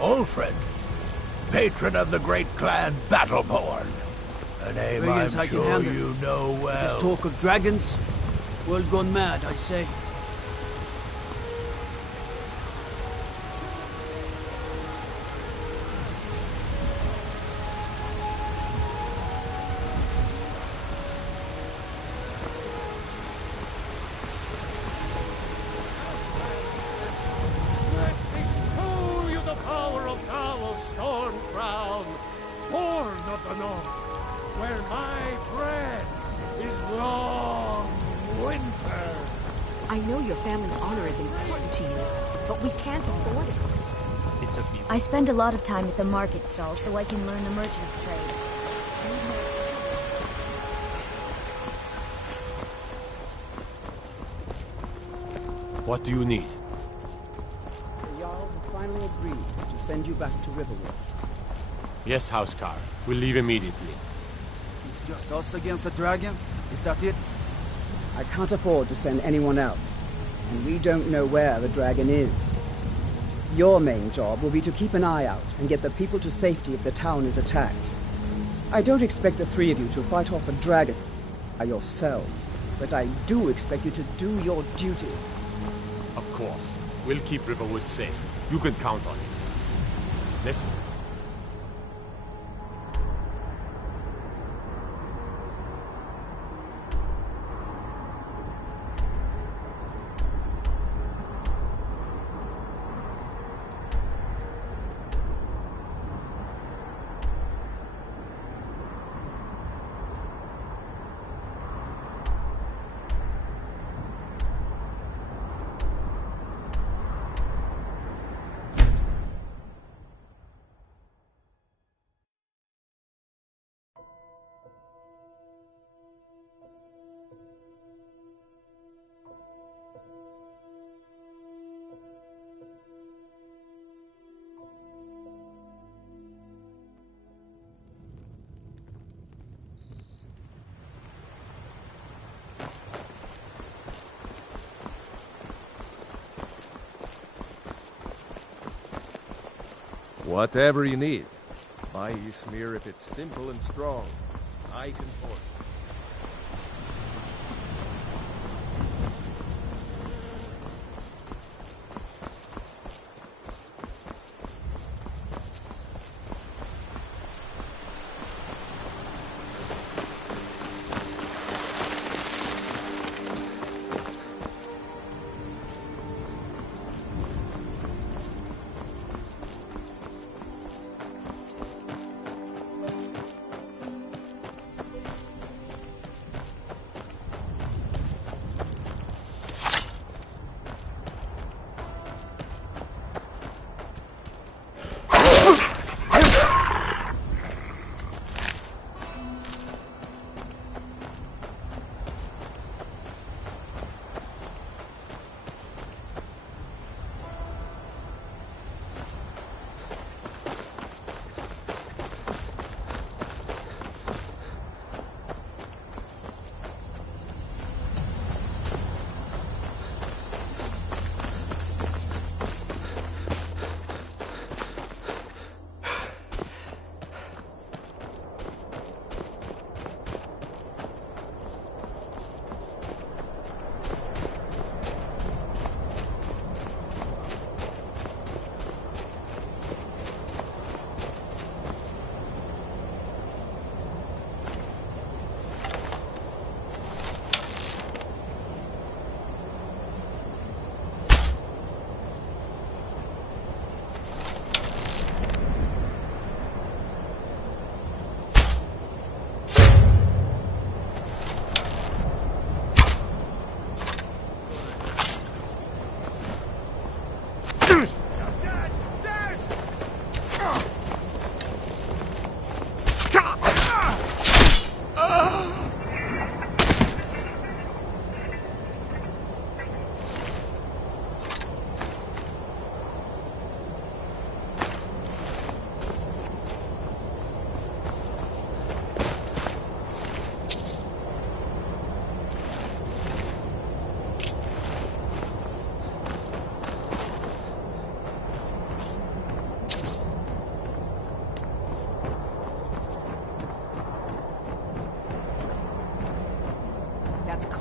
Old friend. Patron of the great clan Battleborn. A name Dragons I'm I can sure handle. you know well. There's talk of dragons. World gone mad, I say. Let me show you the power of Davos Storm Crown, born of the north, where my bread is long winter. I know your family's honor is important to you, but we can't afford it. I spend a lot of time at the market stall so I can learn the merchant's trade. What do you need? The Jarl has finally agreed to send you back to Riverwood. Yes, Housecar. We'll leave immediately. It's just us against the dragon? Is that it? I can't afford to send anyone else, and we don't know where the dragon is. Your main job will be to keep an eye out and get the people to safety if the town is attacked. I don't expect the three of you to fight off a dragon by yourselves, but I do expect you to do your duty. Of course. We'll keep Riverwood safe. You can count on it. Let's move. Whatever you need. My smear if it's simple and strong. I can forge.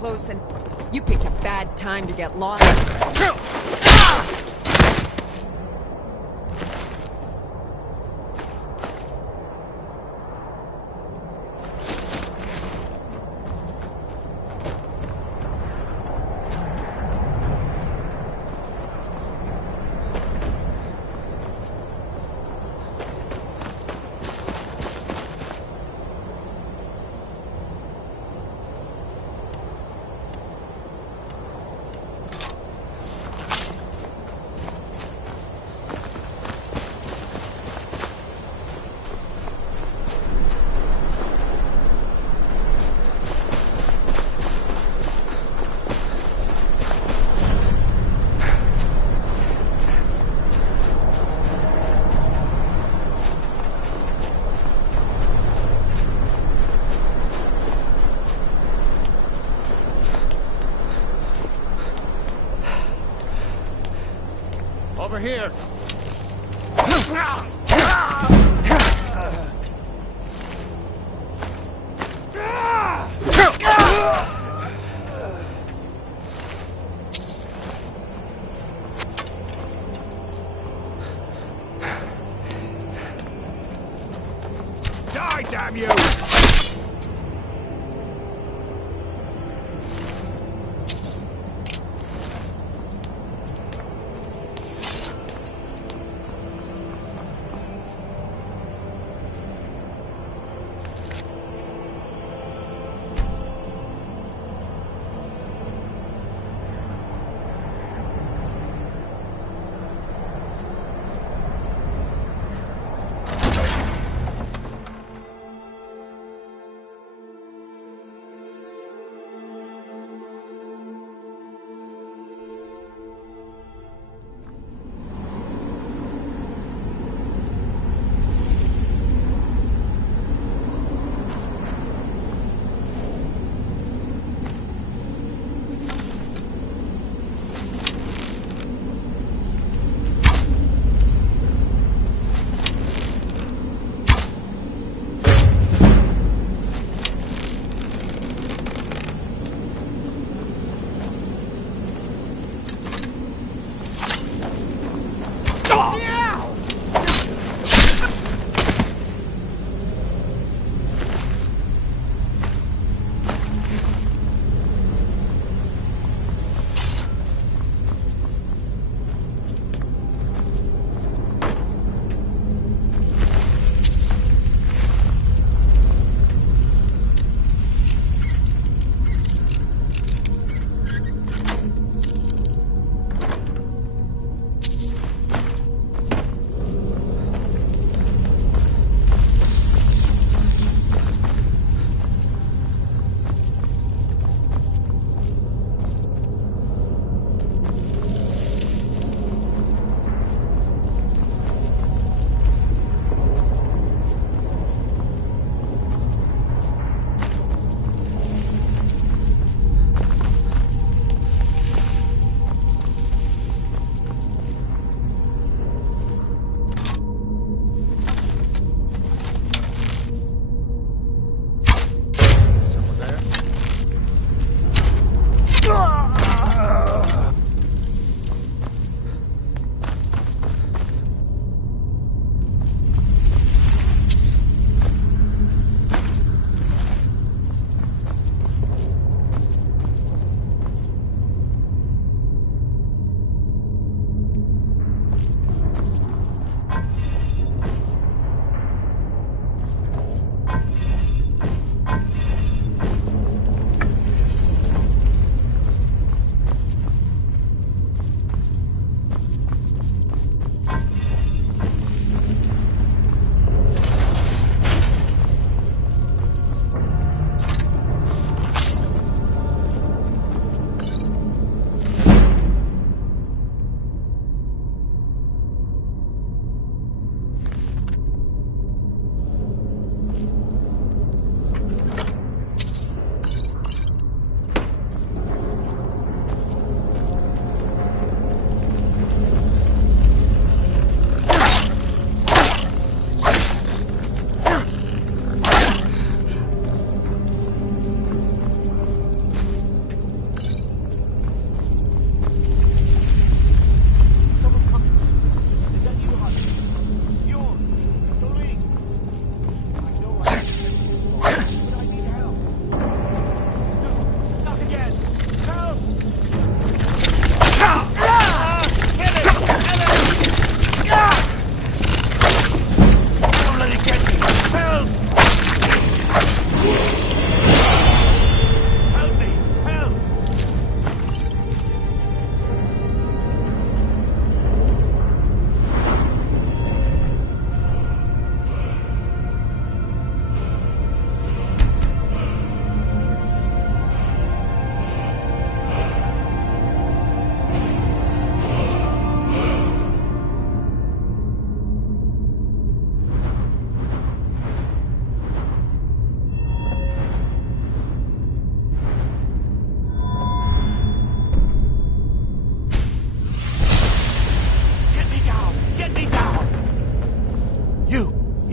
close and you picked a bad time to get lost. Over here. Die, damn you!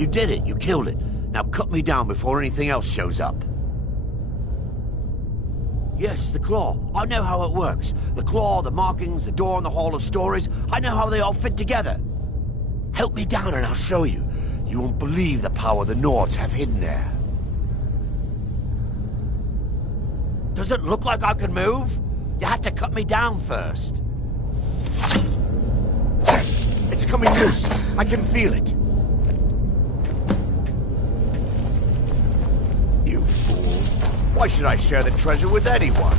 You did it. You killed it. Now cut me down before anything else shows up. Yes, the claw. I know how it works. The claw, the markings, the door in the Hall of Stories. I know how they all fit together. Help me down and I'll show you. You won't believe the power the Nords have hidden there. Does it look like I can move? You have to cut me down first. It's coming loose. I can feel it. You fool. Why should I share the treasure with anyone?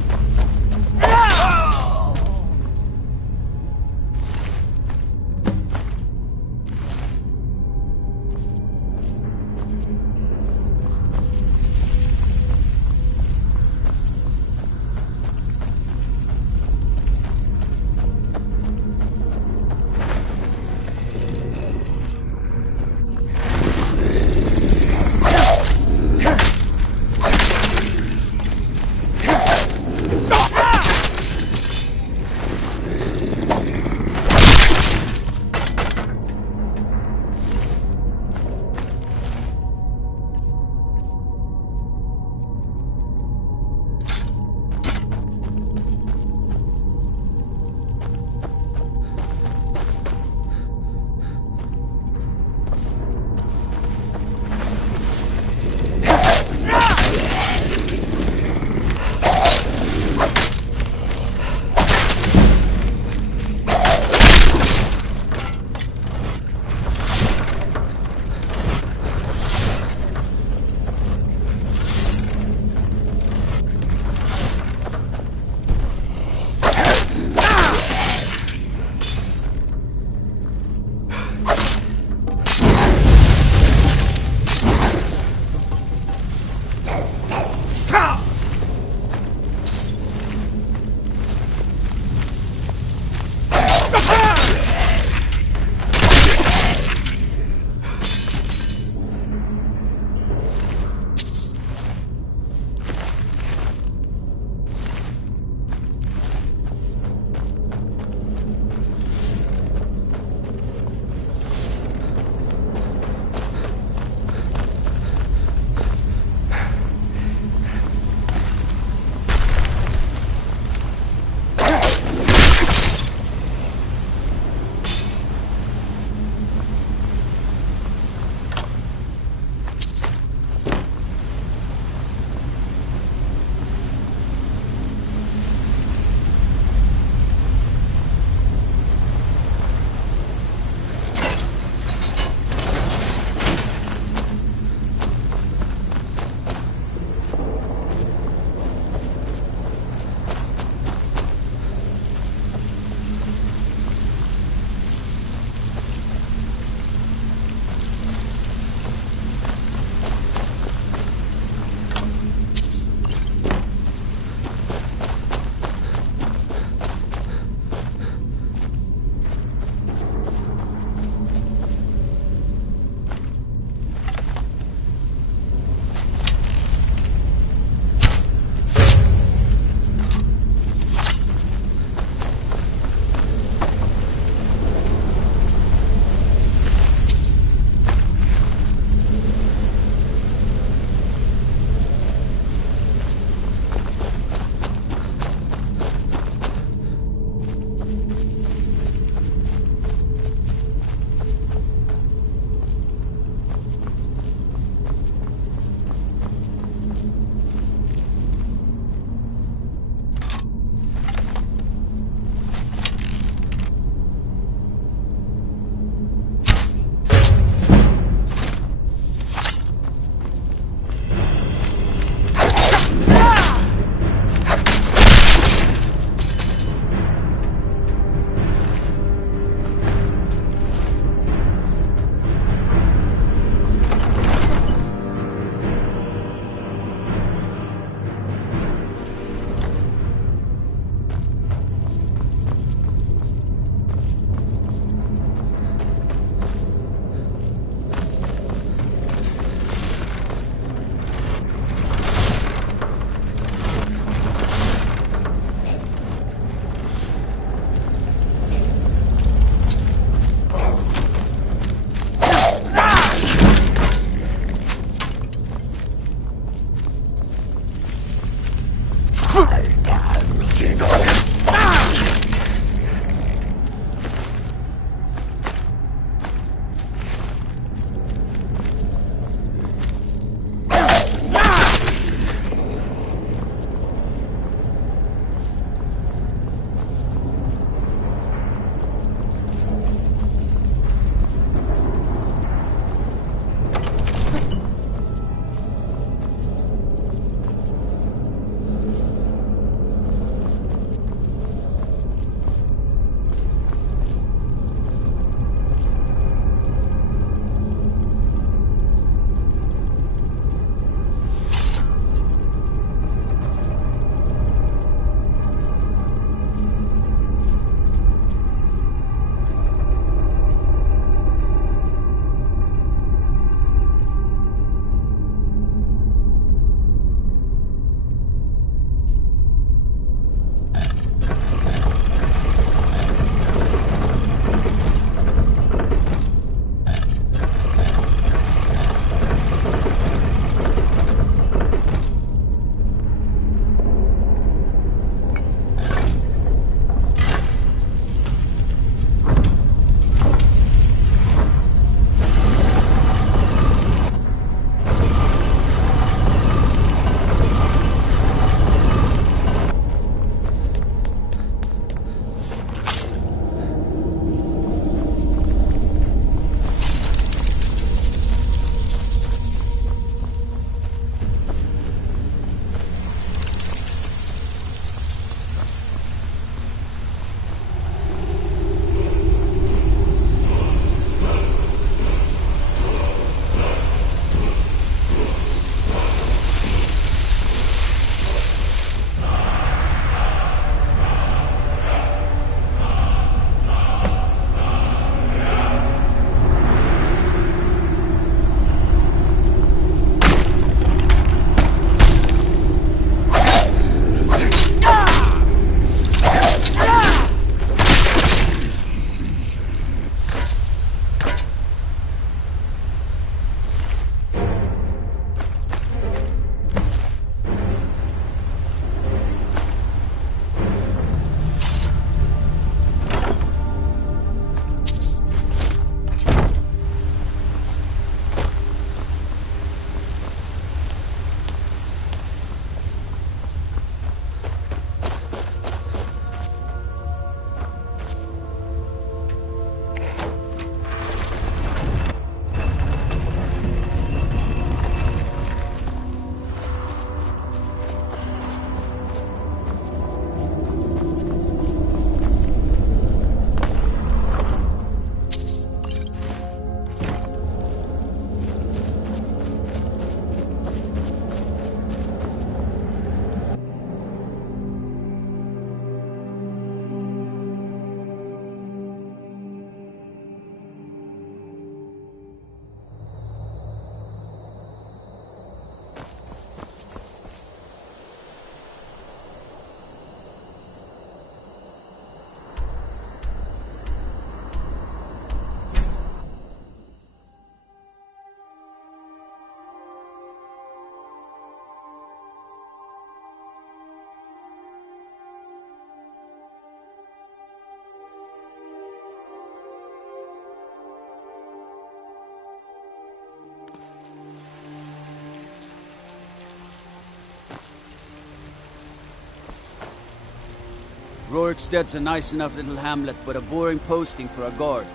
Rorikstead's a nice enough little hamlet, but a boring posting for a guard.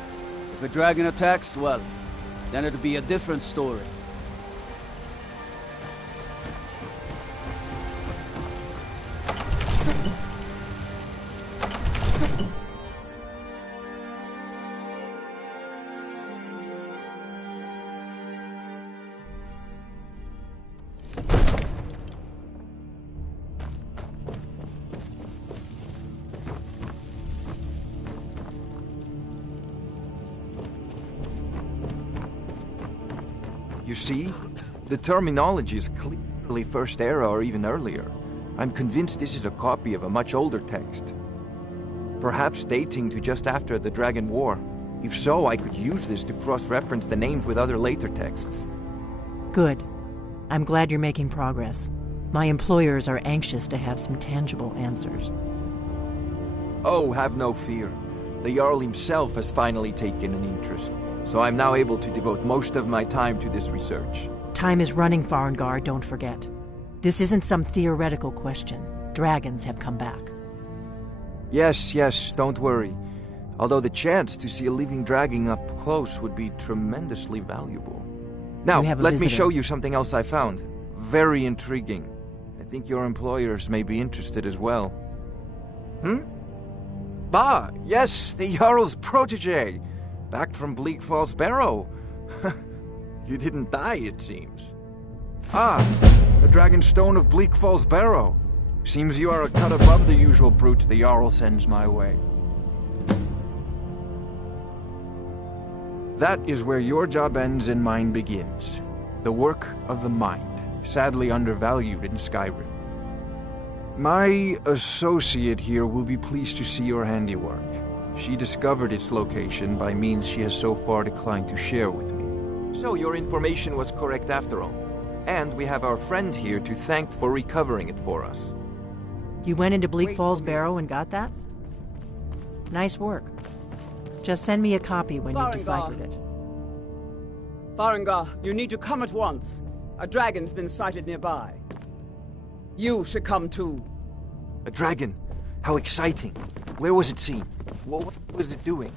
If a dragon attacks, well, then it'll be a different story. You see? The terminology is clearly First Era or even earlier. I'm convinced this is a copy of a much older text. Perhaps dating to just after the Dragon War. If so, I could use this to cross-reference the names with other later texts. Good. I'm glad you're making progress. My employers are anxious to have some tangible answers. Oh, have no fear. The Jarl himself has finally taken an interest, so I'm now able to devote most of my time to this research. Time is running, Farengar, don't forget. This isn't some theoretical question. Dragons have come back. Yes, don't worry. Although the chance to see a living dragon up close would be tremendously valuable. Now, let me show you something else I found. Very intriguing. I think your employers may be interested as well. Bah, yes, the Jarl's protege. Back from Bleak Falls Barrow. You didn't die, it seems. Ah, the Dragonstone of Bleak Falls Barrow. Seems you are a cut above the usual brutes the Jarl sends my way. That is where your job ends and mine begins. The work of the mind, sadly undervalued in Skyrim. My associate here will be pleased to see your handiwork. She discovered its location by means she has so far declined to share with me. So your information was correct after all. And we have our friend here to thank for recovering it for us. You went into Bleak Falls Barrow and got that? Nice work. Just send me a copy when you've deciphered it. Farengar, you need to come at once. A dragon's been sighted nearby. You should come too. A dragon? How exciting. Where was it seen? What was it doing?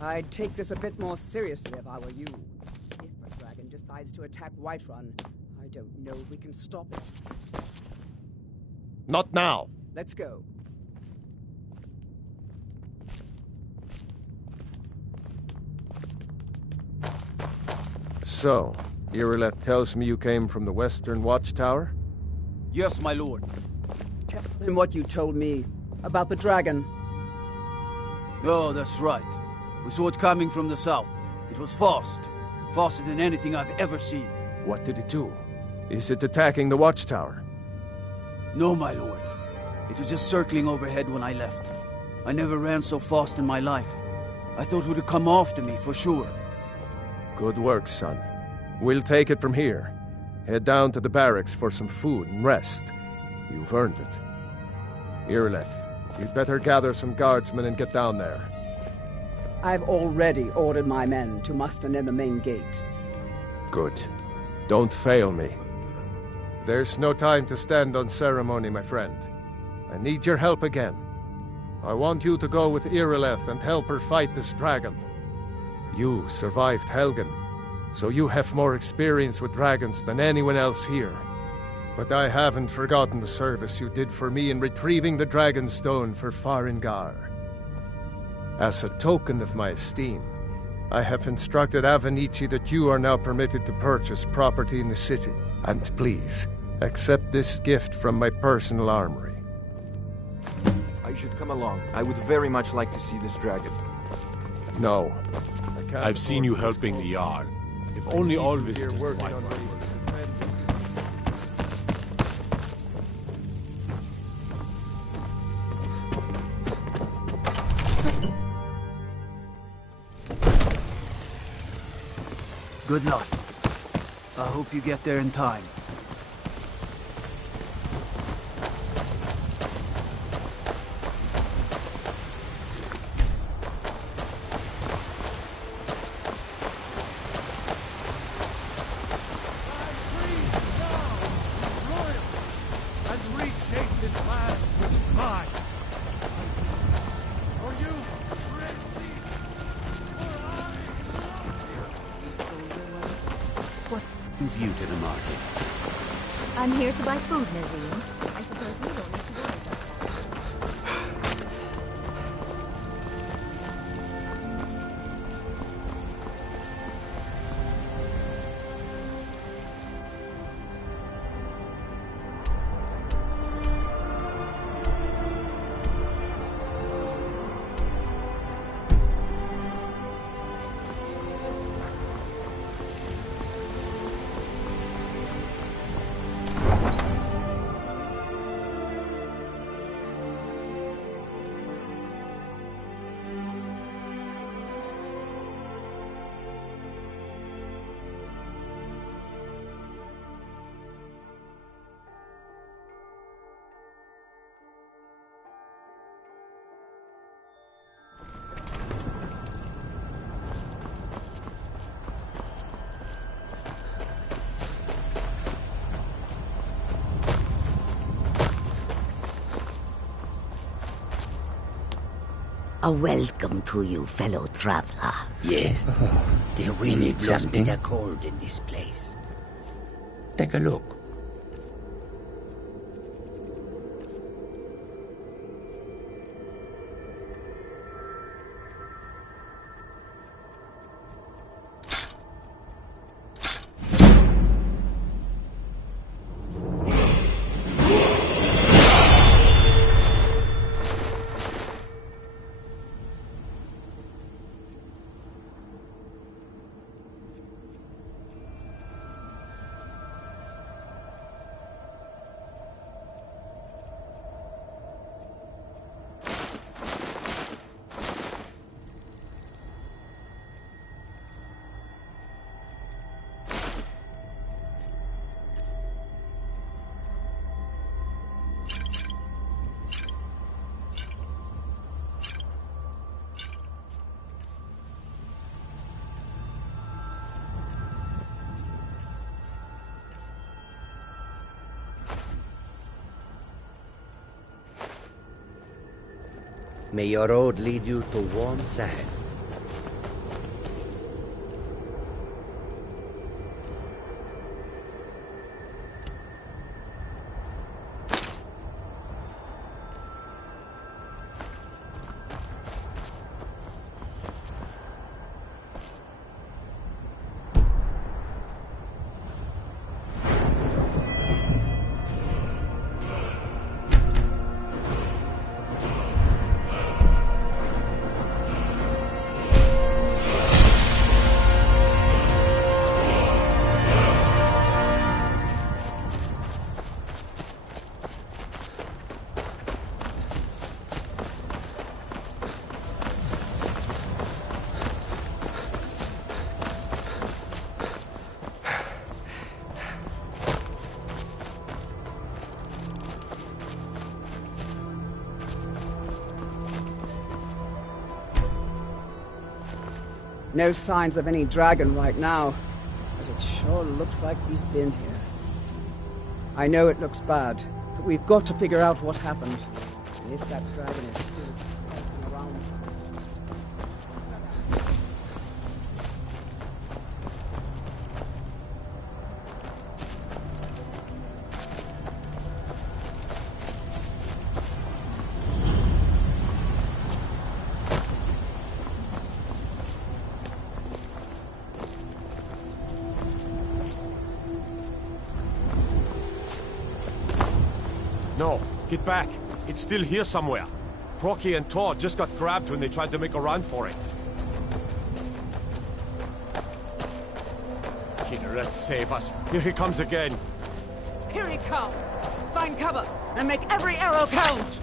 I'd take this a bit more seriously if I were you. If a dragon decides to attack Whiterun, I don't know if we can stop it. Not now. Let's go. So, Irileth tells me you came from the Western Watchtower? Yes, my lord. Tell him what you told me about the dragon. Oh, that's right. We saw it coming from the south. It was fast. Faster than anything I've ever seen. What did it do? Is it attacking the Watchtower? No, my lord. It was just circling overhead when I left. I never ran so fast in my life. I thought it would come after me, for sure. Good work, son. We'll take it from here. Head down to the barracks for some food and rest. You've earned it. Irileth, you'd better gather some guardsmen and get down there. I've already ordered my men to muster near the main gate. Good. Don't fail me. There's no time to stand on ceremony, my friend. I need your help again. I want you to go with Irileth and help her fight this dragon. You survived Helgen, so you have more experience with dragons than anyone else here. But I haven't forgotten the service you did for me in retrieving the Dragonstone for Farengar. As a token of my esteem, I have instructed Avenici that you are now permitted to purchase property in the city. And please, accept this gift from my personal armory. I should come along. I would very much like to see this dragon. No. I've seen you helping the Jarl. If only all visitors working might on work. ways to defend the city. Good luck. I hope you get there in time. brings you to the market? I'm here to buy food, Nazim. I suppose you don't need to worry about that. A welcome to you, fellow traveler. Yes. The wind blows bitter cold in this place. Take a look. May your road lead you to warm sand. No signs of any dragon right now, but it sure looks like he's been here. I know it looks bad, but we've got to figure out what happened. And if that dragon is still skulking around somewhere. No, get back. It's still here somewhere. Crocky and Todd just got grabbed when they tried to make a run for it. Kinneret, save us. Here he comes again. Here he comes! Find cover, and make every arrow count!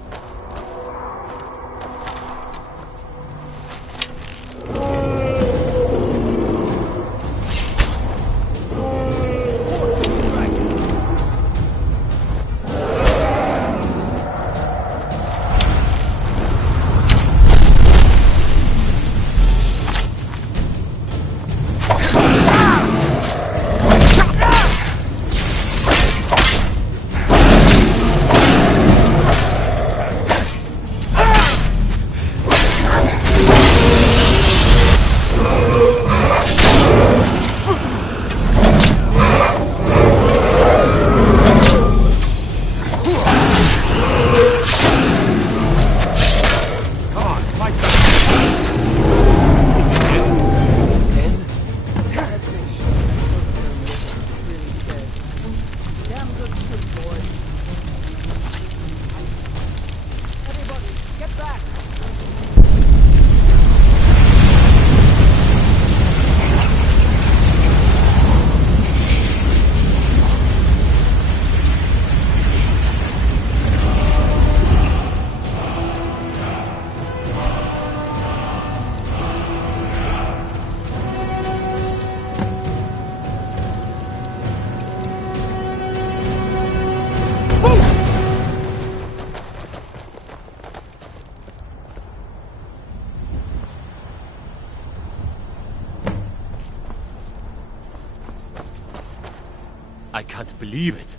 I can't believe it.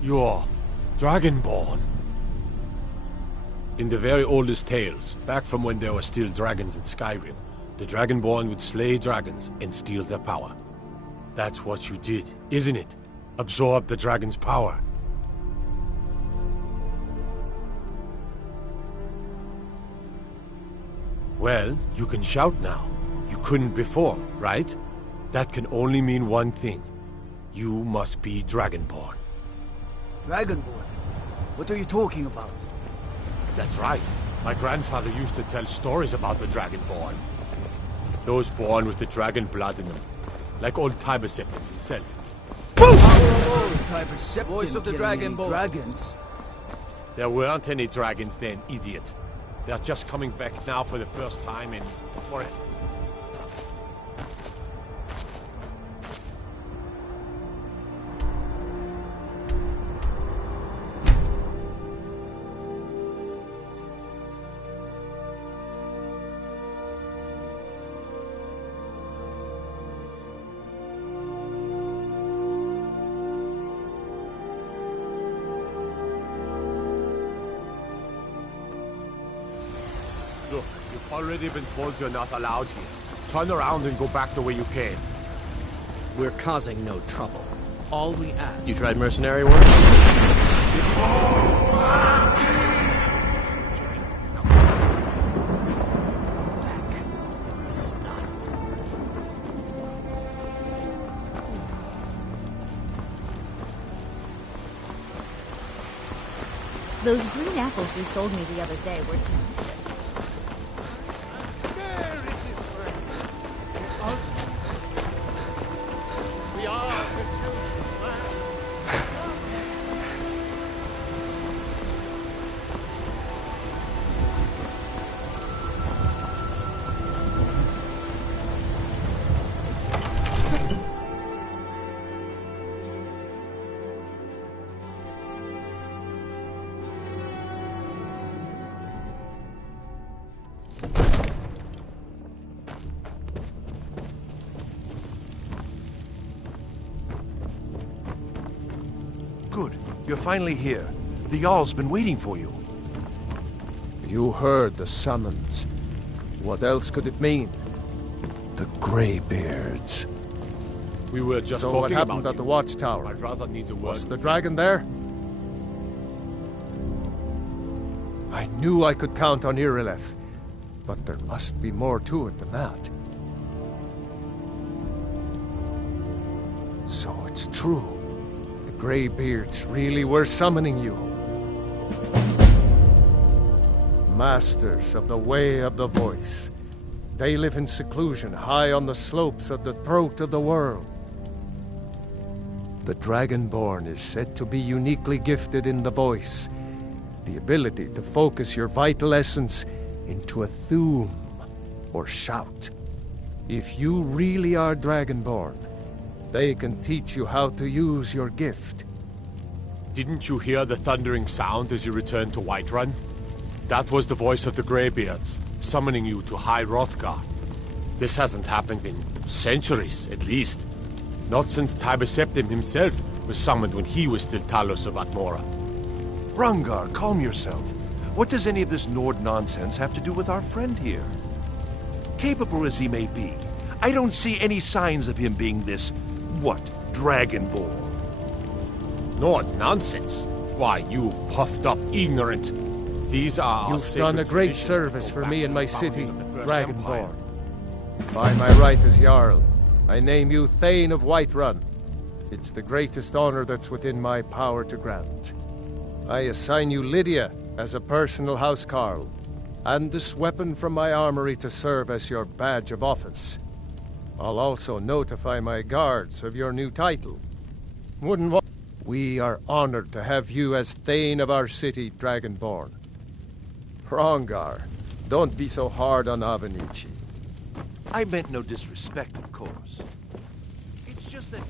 You're Dragonborn. In the very oldest tales, back from when there were still dragons in Skyrim, the Dragonborn would slay dragons and steal their power. That's what you did, isn't it? Absorb the dragon's power. Well, you can shout now. You couldn't before, right? That can only mean one thing. You must be Dragonborn. Dragonborn? What are you talking about? That's right. My grandfather used to tell stories about the Dragonborn. Those born with the dragon blood in them. Like old Tiberseptim himself. Voice of the Dragonborn. Dragons? There weren't any dragons then, idiot. They're just coming back now for the first time in forever. Look, you've already been told you're not allowed here. Turn around and go back the way you came. We're causing no trouble. All we ask... You tried mercenary work? This is not... Those green apples you sold me the other day were delicious. There it is, friend. We are the children's land. Good. You're finally here. The Jarl's been waiting for you. You heard the summons. What else could it mean? The Greybeards. We were just so talking what happened about at the you. watchtower? My brother needs a word. Was the dragon there? I knew I could count on Irileth, but there must be more to it than that. So it's true. The Greybeards really were summoning you. Masters of the Way of the Voice. They live in seclusion, high on the slopes of the throat of the world. The Dragonborn is said to be uniquely gifted in the voice, the ability to focus your vital essence into a thume, or shout. If you really are Dragonborn, they can teach you how to use your gift. Didn't you hear the thundering sound as you returned to Whiterun? That was the voice of the Greybeards, summoning you to High Hrothgar. This hasn't happened in centuries, at least. Not since Tiberseptim himself was summoned when he was still Talos of Atmora. Hrongar, calm yourself. What does any of this Nord nonsense have to do with our friend here? Capable as he may be, I don't see any signs of him being this, Dragonborn? Nord nonsense? Why, you puffed up ignorant. These are You've done a great service for me and my city, Dragonborn. By my right as Jarl, I name you Thane of Whiterun. It's the greatest honor that's within my power to grant. I assign you Lydia as a personal housecarl, and this weapon from my armory to serve as your badge of office. I'll also notify my guards of your new title. We are honored to have you as Thane of our city, Dragonborn. Hrongar, don't be so hard on Avenici. I meant no disrespect, of course. It's just that...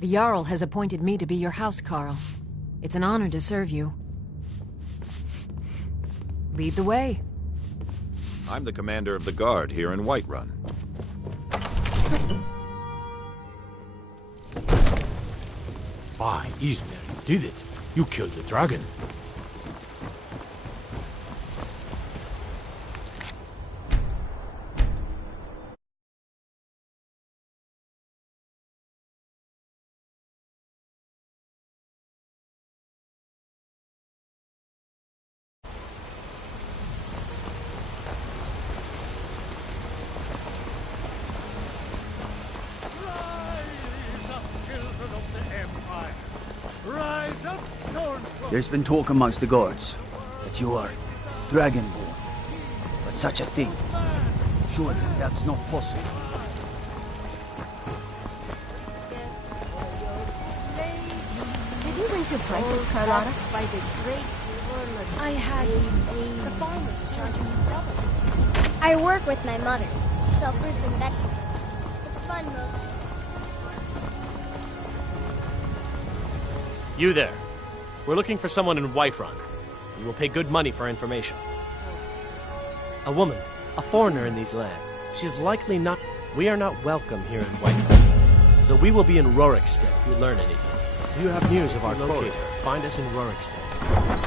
The Jarl has appointed me to be your housecarl. It's an honor to serve you. Lead the way. I'm the commander of the guard here in Whiterun. By Ismail, you did it. You killed the dragon. There's been talk amongst the guards that you are Dragonborn. But such a thing, surely that's not possible. Did you raise your prices, Carlotta? By the great I had to. The farmers are charging me double. I work with my mother. Sell fruits and vegetables. It's fun mostly. You there. We're looking for someone in Whiterun. We will pay good money for information. A woman, a foreigner in these lands. She is likely not... We are not welcome here in Whiterun. So we will be in Rorikstead if you learn anything. If you have news of our locator, find us in Rorikstead.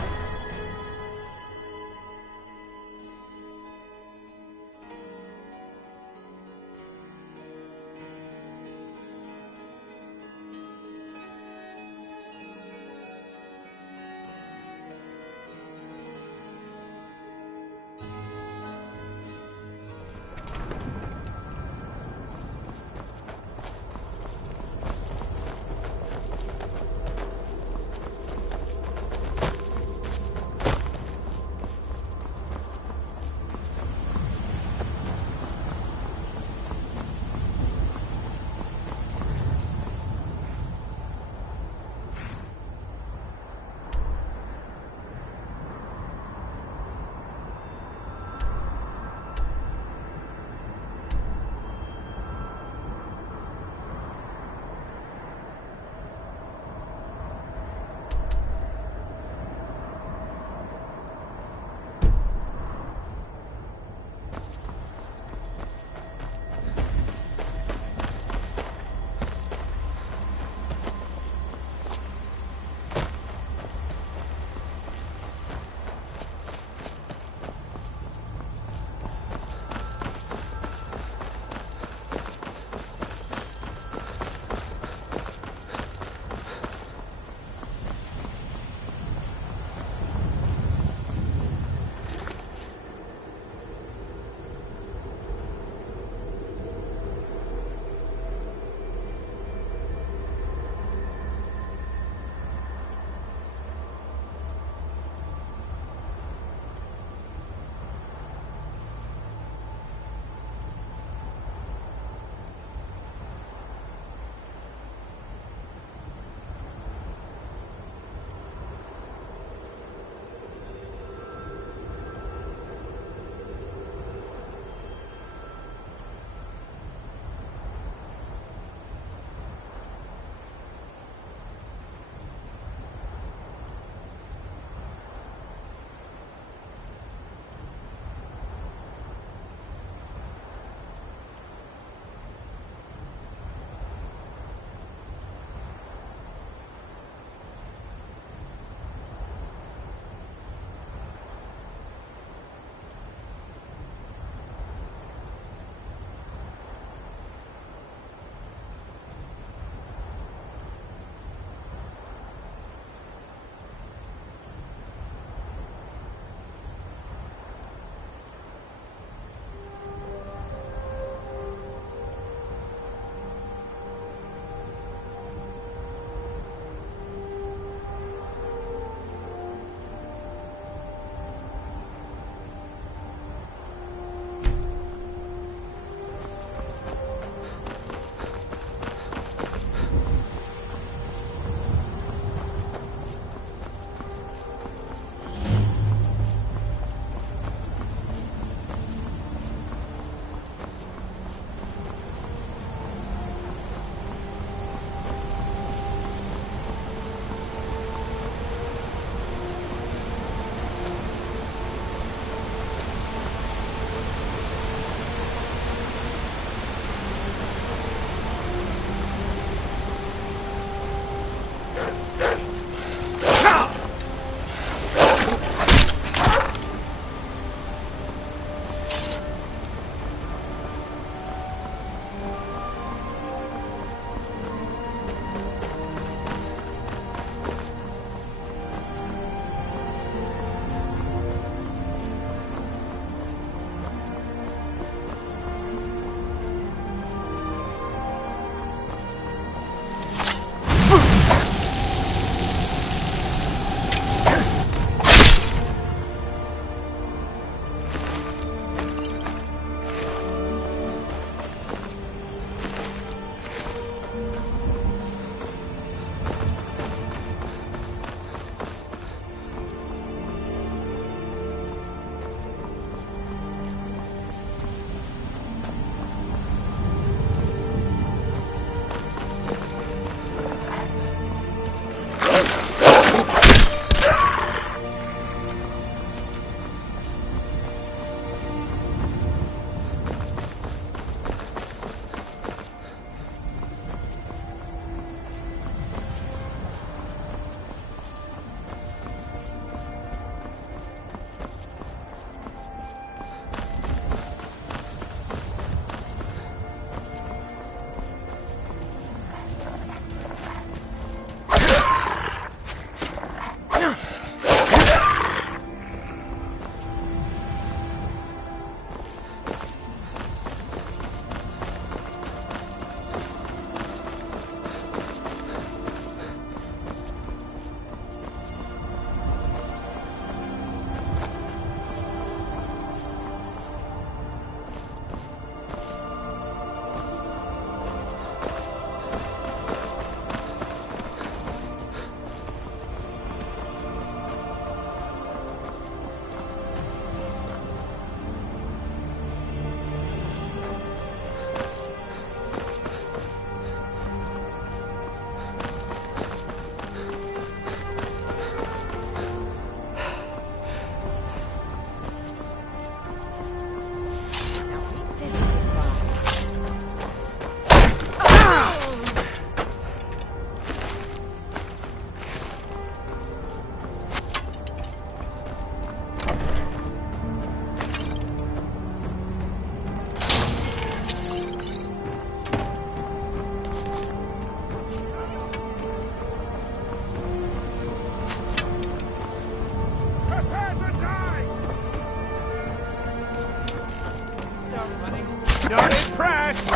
Not impressed!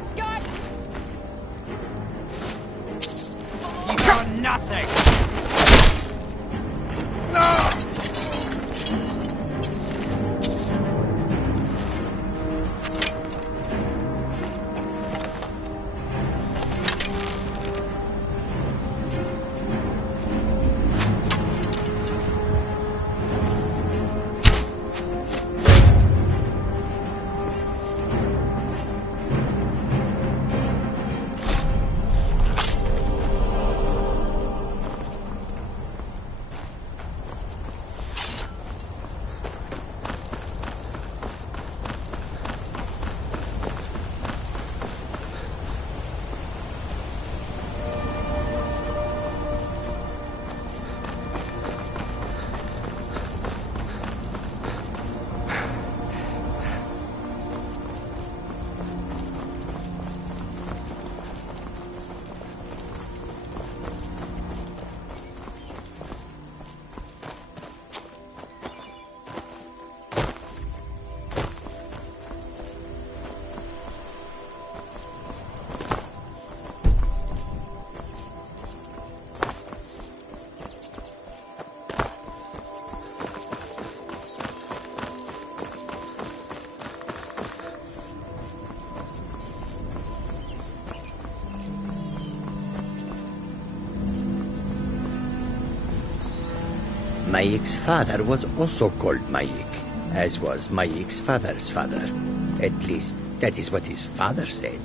Scott! You got nothing! Mayik's father was also called Mayik, as was Mayik's father's father. At least, that is what his father said.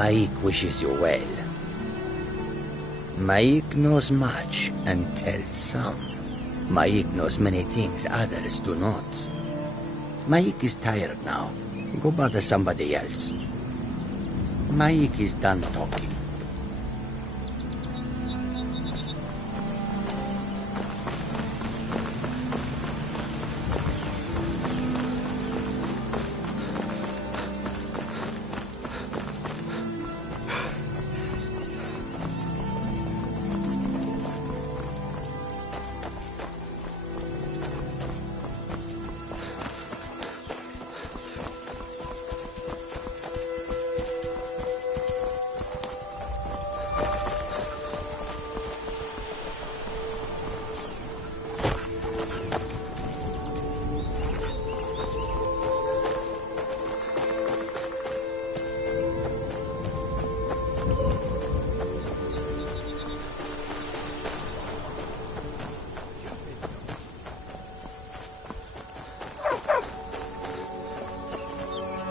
Mayik wishes you well. Mayik knows much and tells some. Mayik knows many things others do not. Mayik is tired now. Go bother somebody else. Mayik is done talking.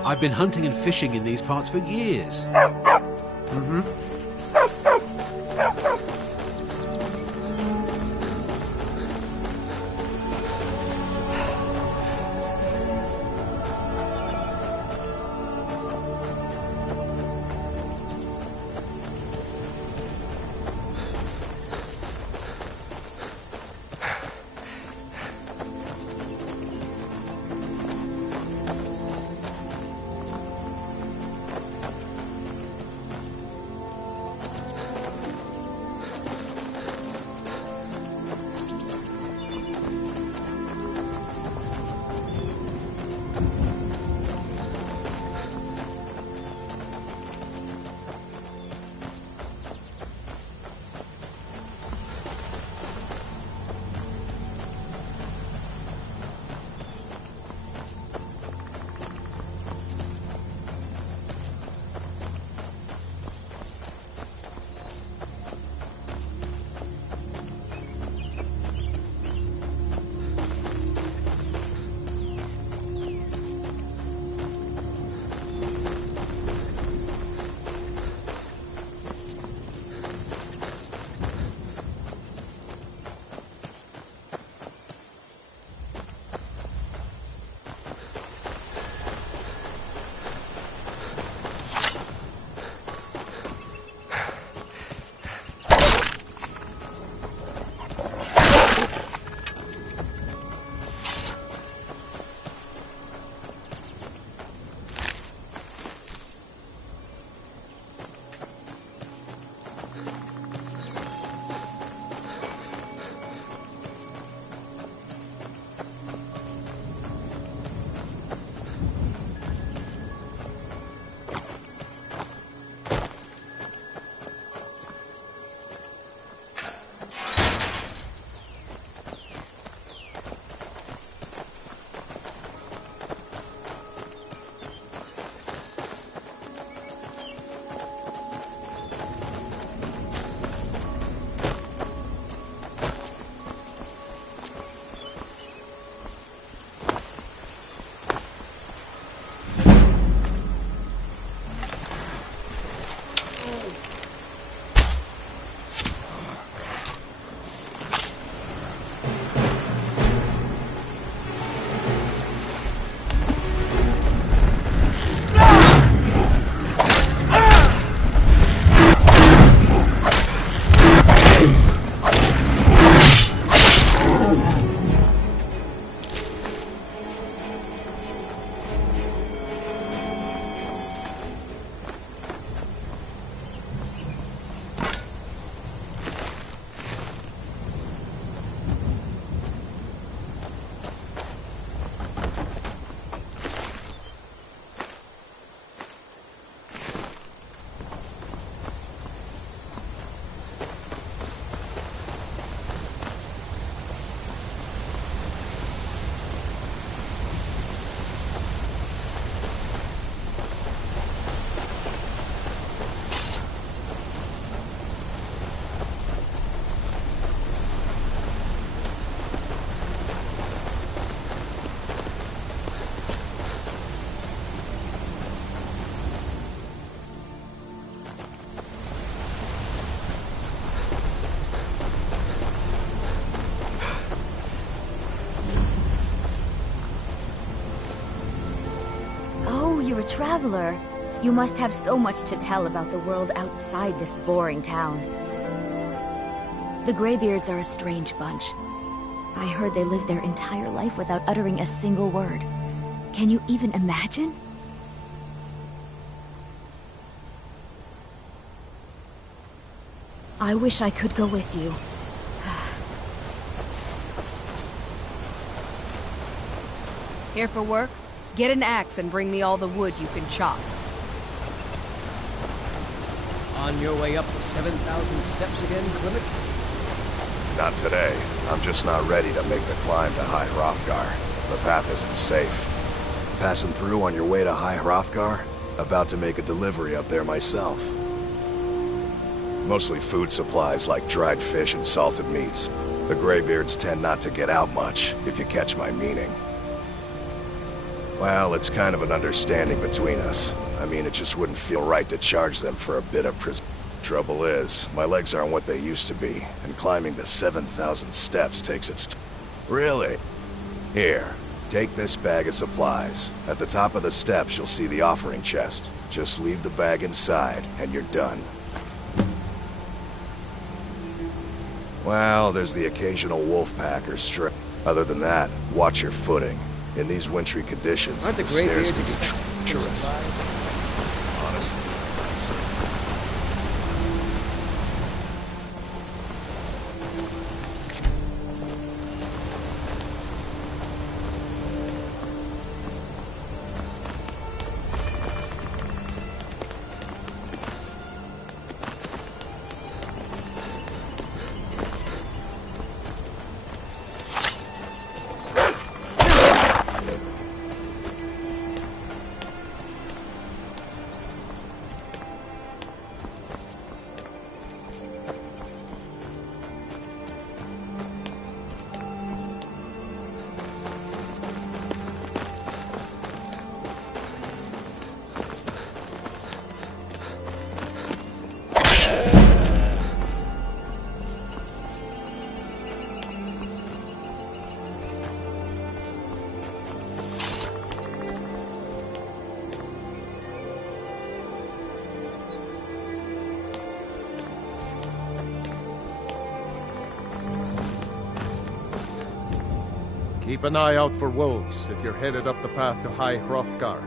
I've been hunting and fishing in these parts for years. Mm-hmm. you're a traveler, you must have so much to tell about the world outside this boring town. The Greybeards are a strange bunch. I heard they live their entire life without uttering a single word. Can you even imagine? I wish I could go with you. Here for work? Get an axe and bring me all the wood you can chop. On your way up the 7,000 steps again, Clement? Not today. I'm just not ready to make the climb to High Hrothgar. The path isn't safe. Passing through on your way to High Hrothgar? About to make a delivery up there myself. Mostly food supplies like dried fish and salted meats. The Greybeards tend not to get out much, if you catch my meaning. Well, it's kind of an understanding between us. I mean, it just wouldn't feel right to charge them for a bit of prison. Trouble is, my legs aren't what they used to be, and climbing the 7,000 steps takes its Really? Here, take this bag of supplies. At the top of the steps, you'll see the offering chest. Just leave the bag inside, and you're done. Well, there's the occasional wolf pack or stray. Other than that, watch your footing. In these wintry conditions, Aren't the stairs Greybeards can be expecting treacherous. supplies? Honestly. Keep an eye out for wolves if you're headed up the path to High Hrothgar.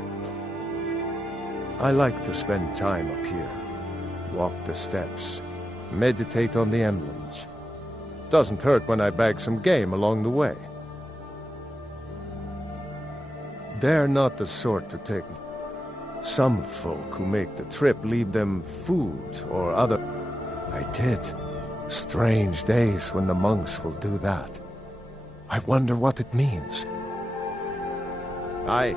I like to spend time up here. Walk the steps. Meditate on the emblems. Doesn't hurt when I bag some game along the way. They're not the sort to take... Some folk who make the trip leave them food or other... I did. Strange days when the monks will do that. I wonder what it means. Aye.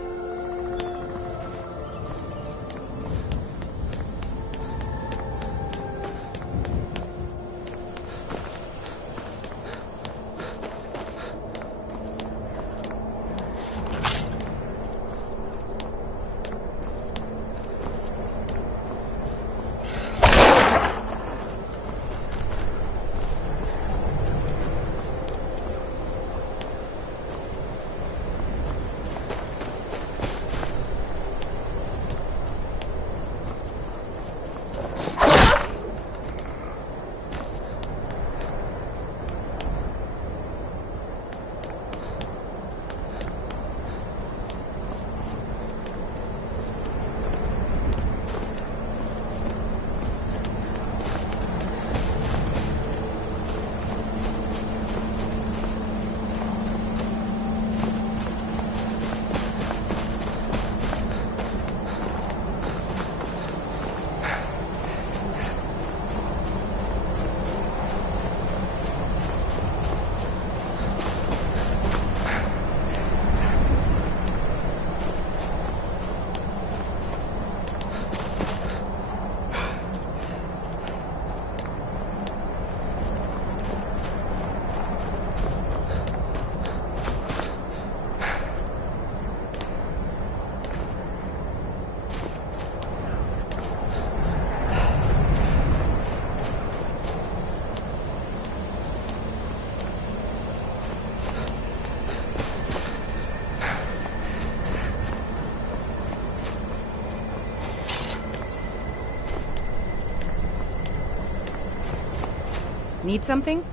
Need something?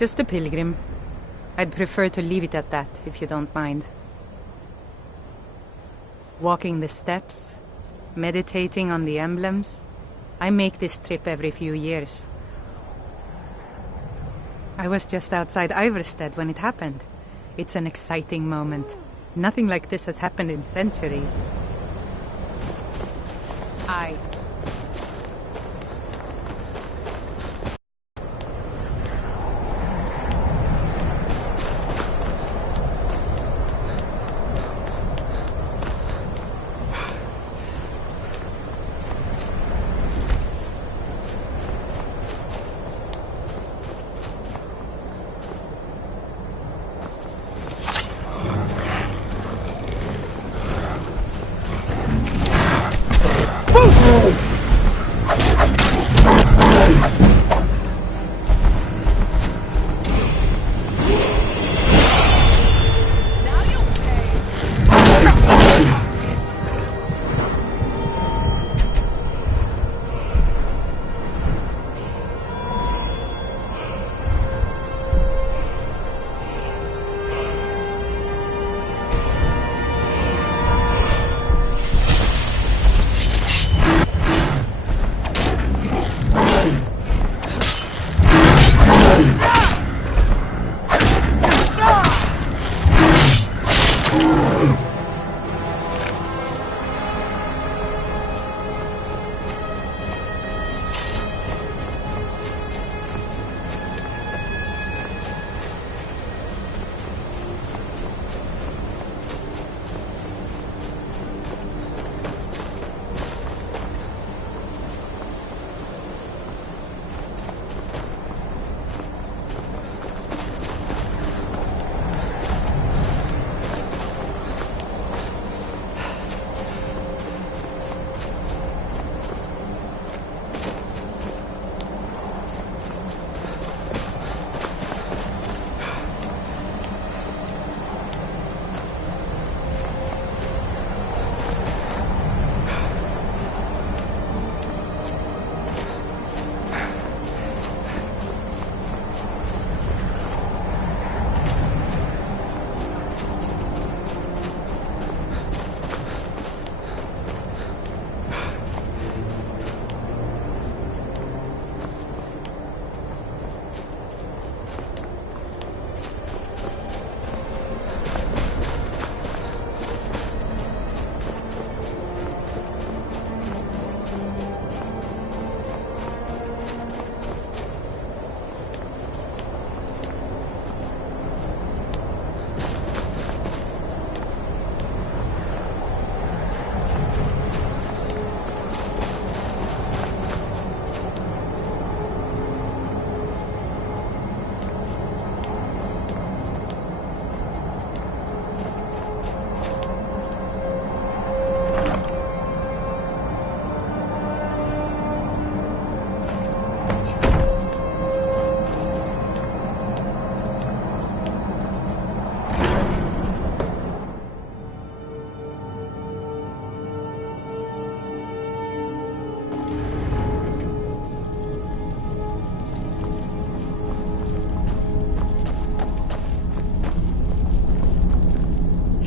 Just a pilgrim. I'd prefer to leave it at that, if you don't mind. Walking the steps, meditating on the emblems. I make this trip every few years. I was just outside Iverstead when it happened. It's an exciting moment. Nothing like this has happened in centuries.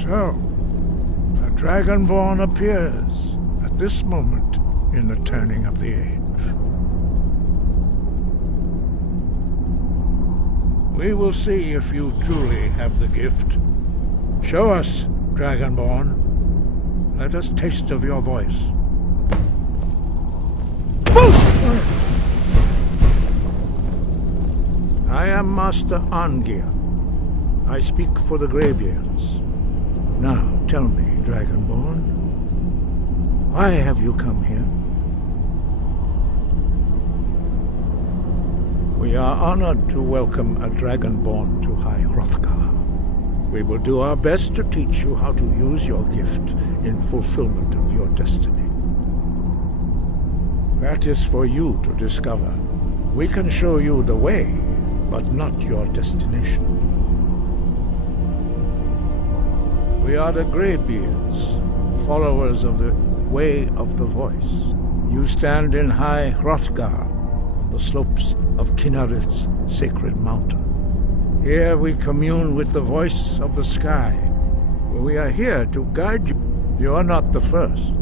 So, the Dragonborn appears at this moment in the turning of the age. We will see if you truly have the gift. Show us, Dragonborn. Let us taste of your voice. I am Master Angia. I speak for the Greybeards. Now, tell me, Dragonborn, why have you come here? We are honored to welcome a Dragonborn to High Hrothgar. We will do our best to teach you how to use your gift in fulfillment of your destiny. That is for you to discover. We can show you the way, but not your destination. We are the Greybeards, followers of the Way of the Voice. You stand in High Hrothgar, the slopes of Kinarith's sacred mountain. Here we commune with the voice of the sky. We are here to guide you. You are not the first.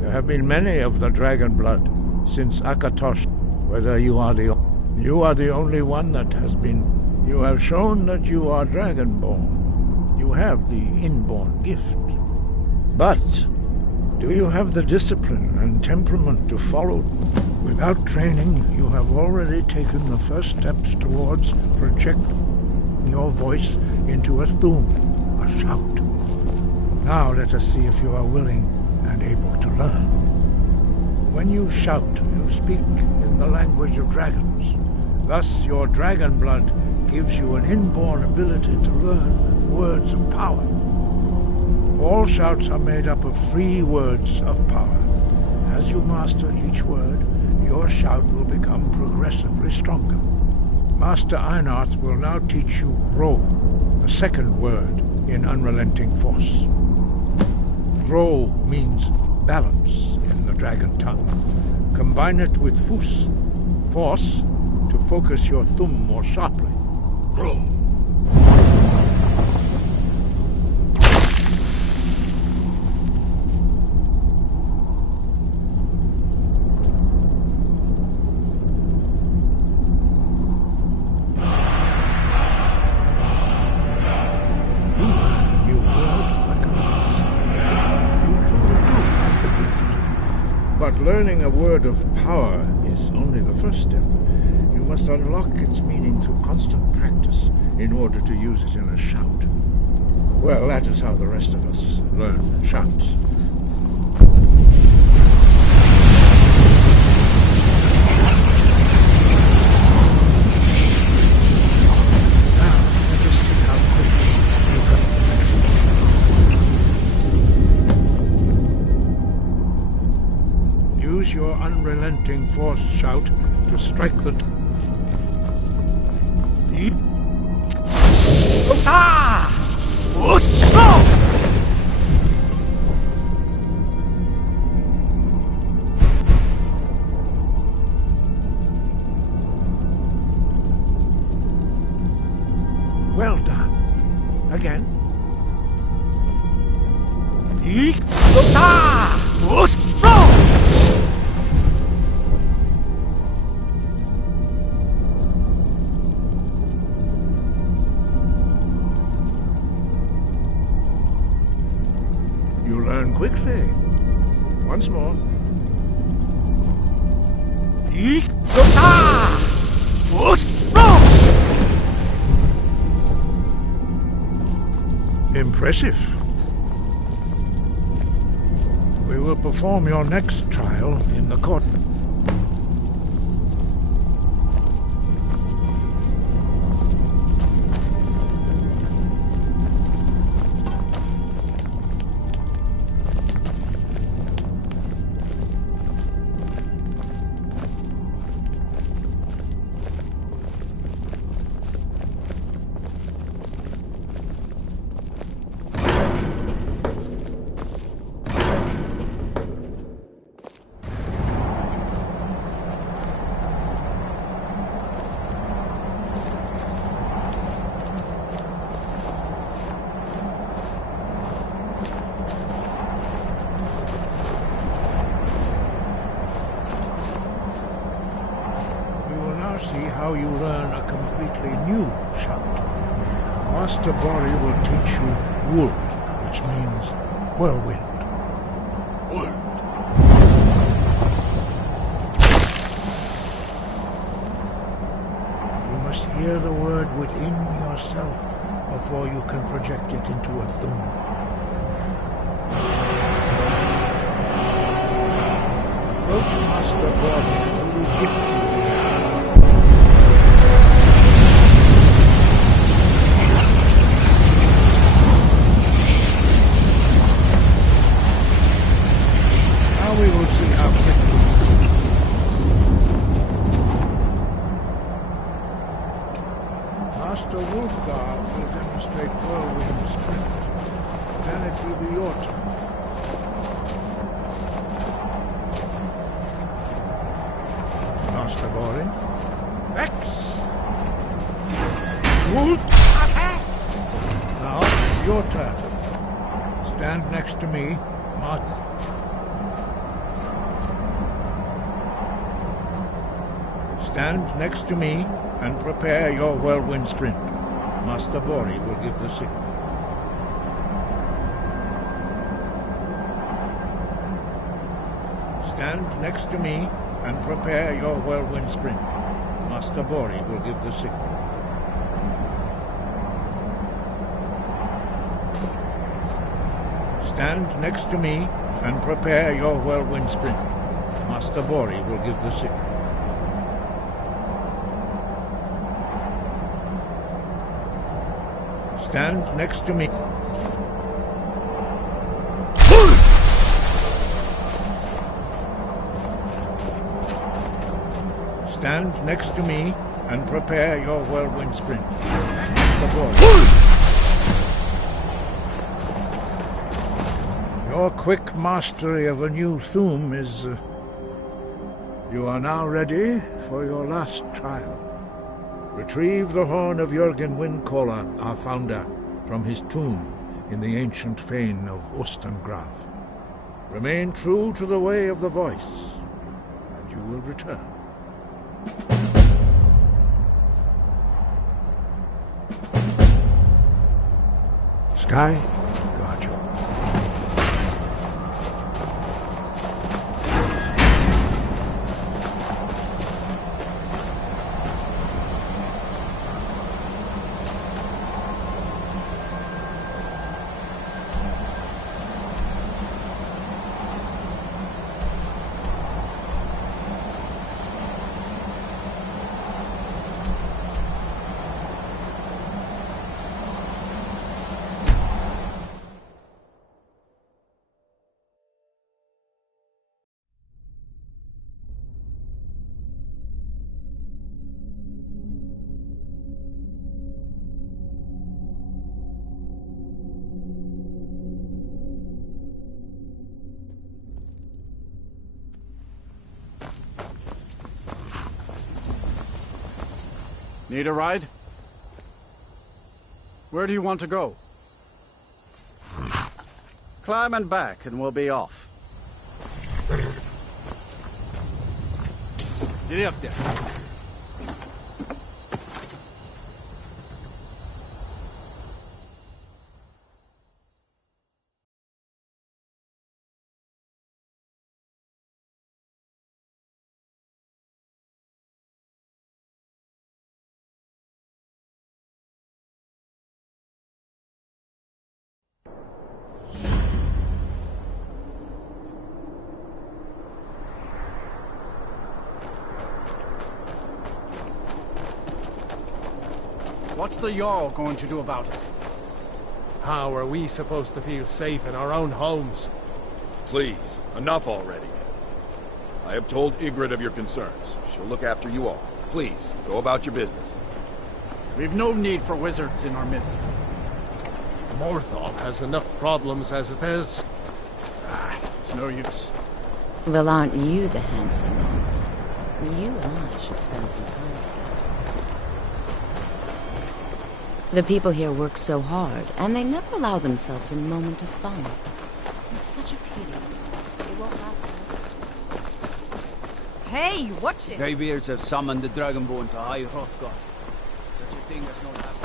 There have been many of the dragon blood since Akatosh. Whether you are the only one that has been. You have shown that you are Dragonborn. You have the inborn gift. But do you have the discipline and temperament to follow? Without training, you have already taken the first steps towards projecting your voice into a thum, a shout. Now let us see if you are willing and able to learn. When you shout, you speak in the language of dragons. Thus, your dragon blood gives you an inborn ability to learn words of power. All shouts are made up of 3 words of power. As you master each word, your shout will become progressively stronger. Master Einarth will now teach you Ro, the second word in Unrelenting Force. Ro means balance in the dragon tongue. Combine it with Fus, force, to focus your thumb more sharply. Ro. Learning a word of power is only the first step. You must unlock its meaning through constant practice in order to use it in a shout. Well, that is how the rest of us learn shouts. Now, let us see how quickly you can. Use your unrelenting force shout to strike the... Well done. Again. You learn quickly. Once more. Impressive. We will perform your next trial in the court. How you learn a completely new shout. Master Bori will teach you Wood, which means whirlwind. Wood. You must hear the word within yourself before you can project it into a thum. Approach Master Bori and he will gift you his power. We will see how quickly. Master Wolfgar will demonstrate whirlwind sprint. Then it will be your turn. Master Stand next to me, Mott. Stand next to me and prepare your whirlwind sprint. Master Bori will give the signal. Stand next to me and prepare your whirlwind sprint. Master Bori will give the signal. Stand next to me and prepare your whirlwind sprint. Master Bori will give the signal. Stand next to me. Stand next to me and prepare your whirlwind sprint. Master Bori. Your quick mastery of a new thum is... You are now ready for your last trial. Retrieve the horn of Jürgen Windcaller, our founder, from his tomb in the ancient fane of Ostengraf. Remain true to the way of the voice, and you will return. Sky, guard you. Need a ride? Where do you want to go? Climb and back and we'll be off. Get up there. What's the Jarl going to do about it? How are we supposed to feel safe in our own homes? Please, enough already. I have told Ygritte of your concerns. She'll look after you all. Please, go about your business. We've no need for wizards in our midst. Morthal has enough problems as it is. It's no use. Well, aren't you the handsome one? You and I should spend some time together. The people here work so hard, and they never allow themselves a moment of fun. It's such a pity. They won't last. Hey, watch it! Greybeards have summoned the Dragonborn to High Hrothgar. Such a thing has not happened.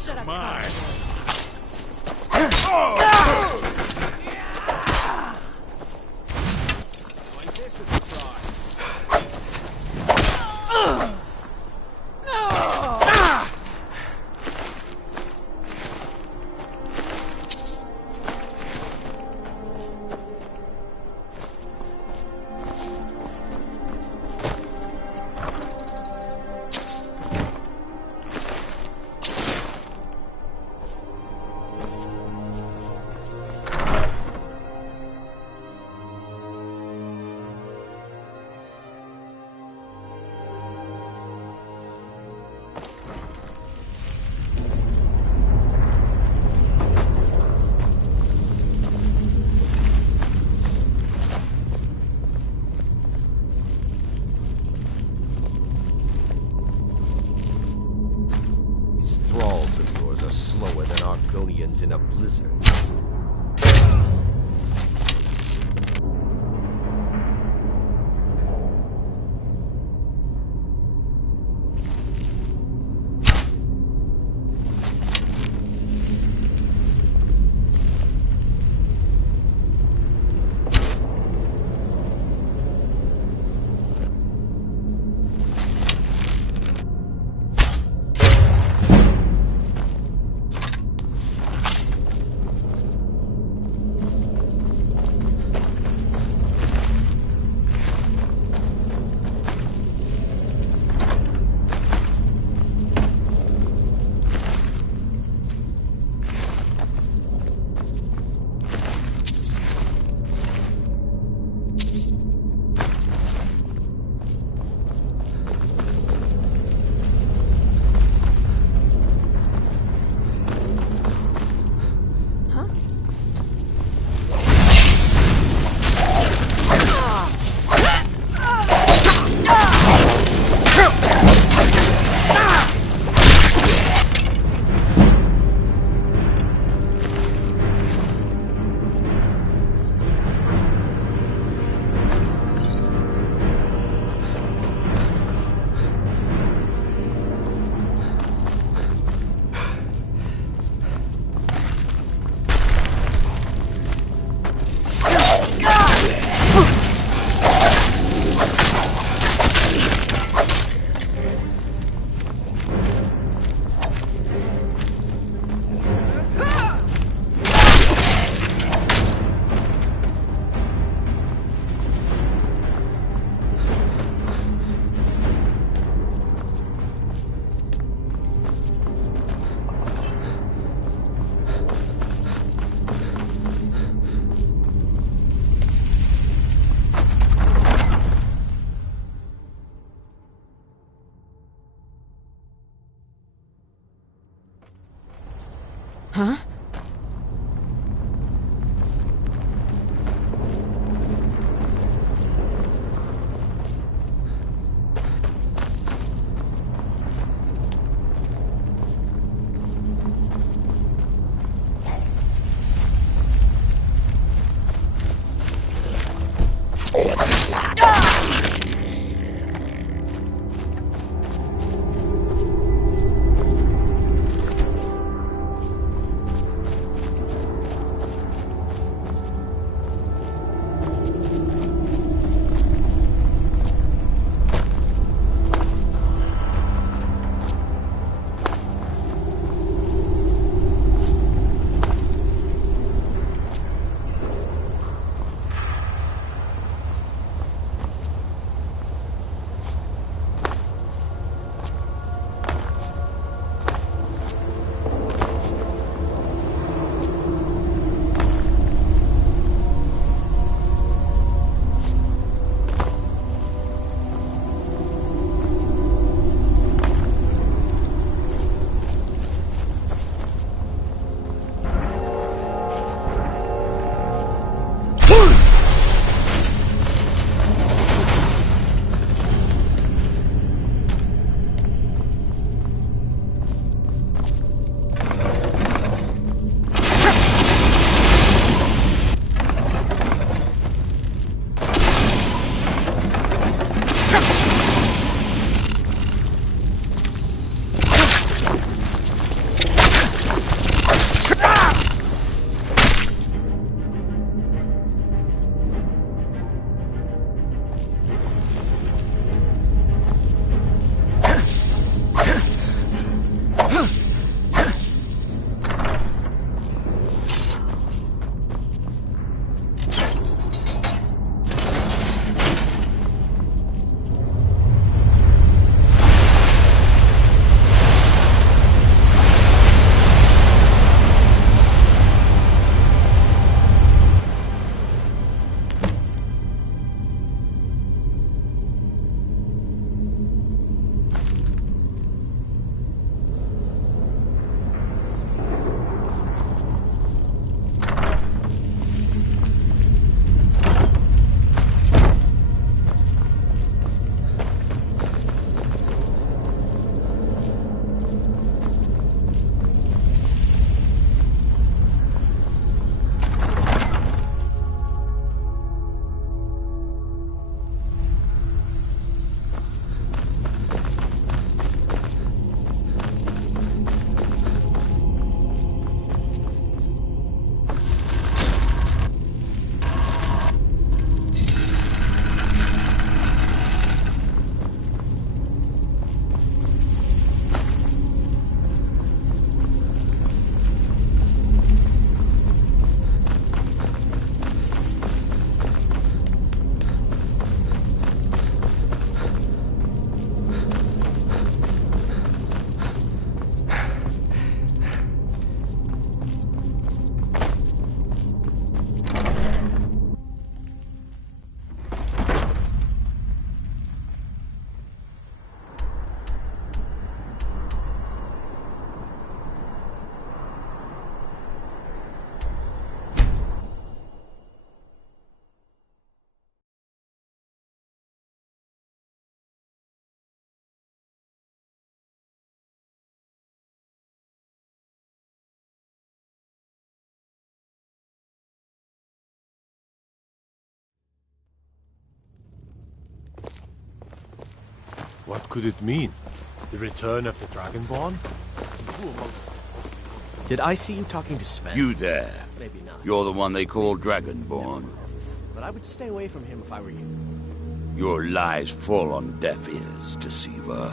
should have Mine. Like this is a try. In a blizzard. Huh? What could it mean? The return of the Dragonborn? Did I see you talking to Sven? You there. Maybe not. You're the one they call Dragonborn. But I would stay away from him if I were you. Your lies fall on deaf ears, deceiver.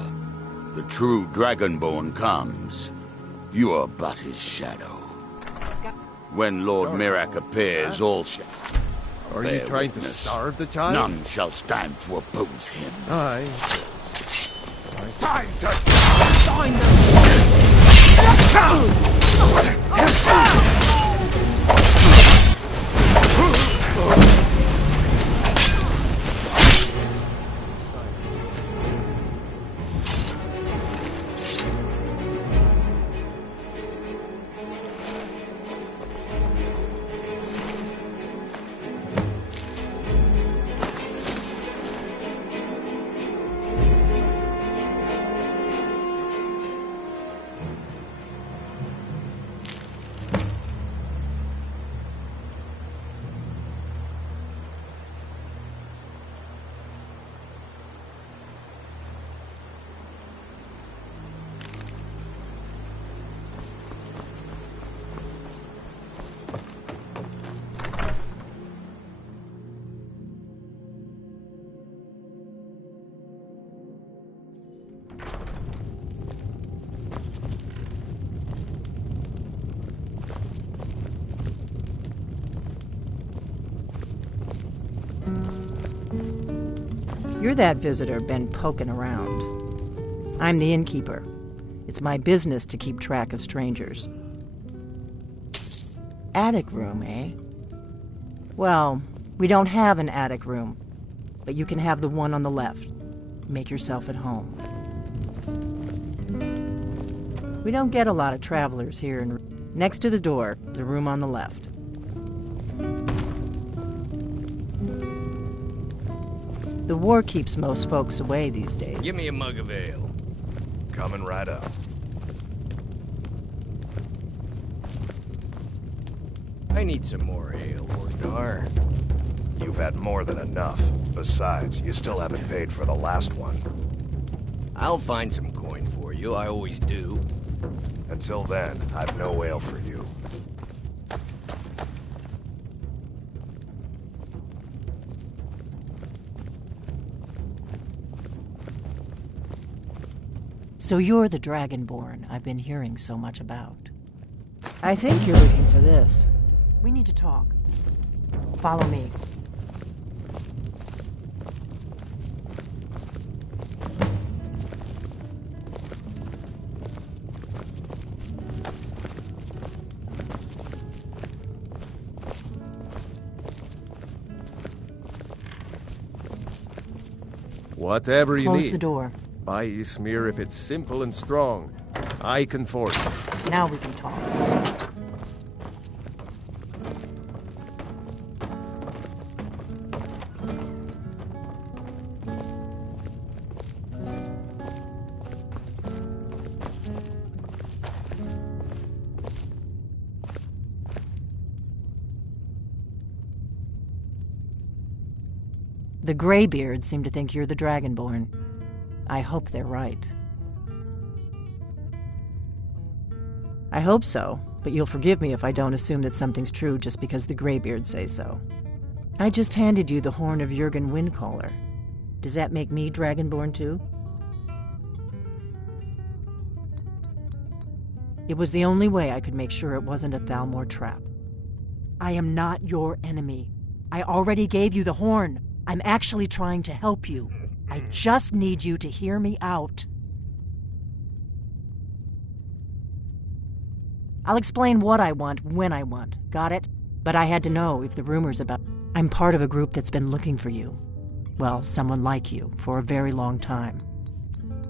The true Dragonborn comes. You are but his shadow. When Lord Mirak appears, all shall... Are you trying to starve the child? None shall stand to oppose him. Aye. Time to... Join You're that visitor been poking around. I'm the innkeeper. It's my business to keep track of strangers. Attic room, eh? Well, we don't have an attic room, but you can have the one on the left. Make yourself at home. We don't get a lot of travelers here. Next to the door, the room on the left. The war keeps most folks away these days. Give me a mug of ale. Coming right up. I need some more ale, Ordar. You've had more than enough. Besides, you still haven't paid for the last one. I'll find some coin for you, I always do. Until then, I've no ale for you. So you're the Dragonborn I've been hearing so much about. I think you're looking for this. We need to talk. Follow me. Whatever you need. Close the door. Buy Ismir if it's simple and strong. I can force it. Now we can talk. The Greybeards seem to think you're the Dragonborn. I hope they're right. I hope so, but you'll forgive me if I don't assume that something's true just because the Greybeards say so. I just handed you the horn of Jurgen Windcaller. Does that make me Dragonborn too? It was the only way I could make sure it wasn't a Thalmor trap. I am not your enemy. I already gave you the horn. I'm actually trying to help you. I just need you to hear me out. I'll explain what I want when I want. Got it? But I had to know if the rumors about... I'm part of a group that's been looking for you. Well, someone like you, for a very long time.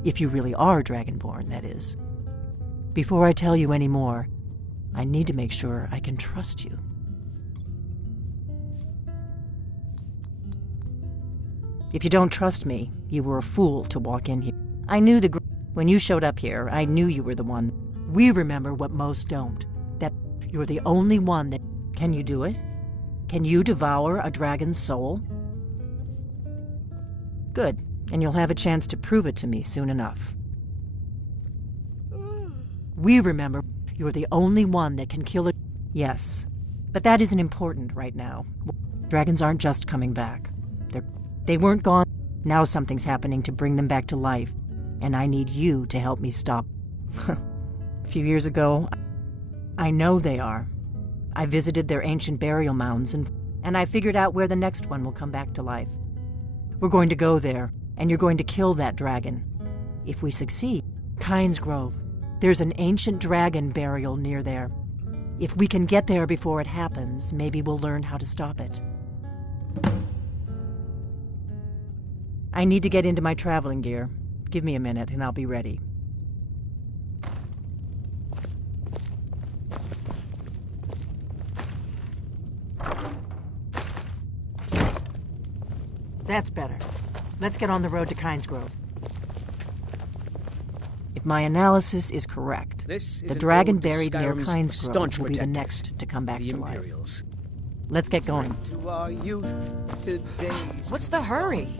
If you really are Dragonborn, that is. Before I tell you any more, I need to make sure I can trust you. If you don't trust me, you were a fool to walk in here. I knew when you showed up here, I knew you were the one. We remember what most don't. That you're the only one that... Can you do it? Can you devour a dragon's soul? Good. And you'll have a chance to prove it to me soon enough. We remember you're the only one that can kill a... Yes, but that isn't important right now. Dragons aren't just coming back. They weren't gone. Now something's happening to bring them back to life, and I need you to help me stop. A few years ago, I know they are. I visited their ancient burial mounds, and I figured out where the next one will come back to life. We're going to go there, and you're going to kill that dragon. If we succeed, Kynes Grove. There's an ancient dragon burial near there. If we can get there before it happens, maybe we'll learn how to stop it. I need to get into my traveling gear. Give me a minute, and I'll be ready. That's better. Let's get on the road to Kynes Grove. If my analysis is correct, the dragon buried near Kynes Grove will be the next to come back to life. Let's get going. What's the hurry?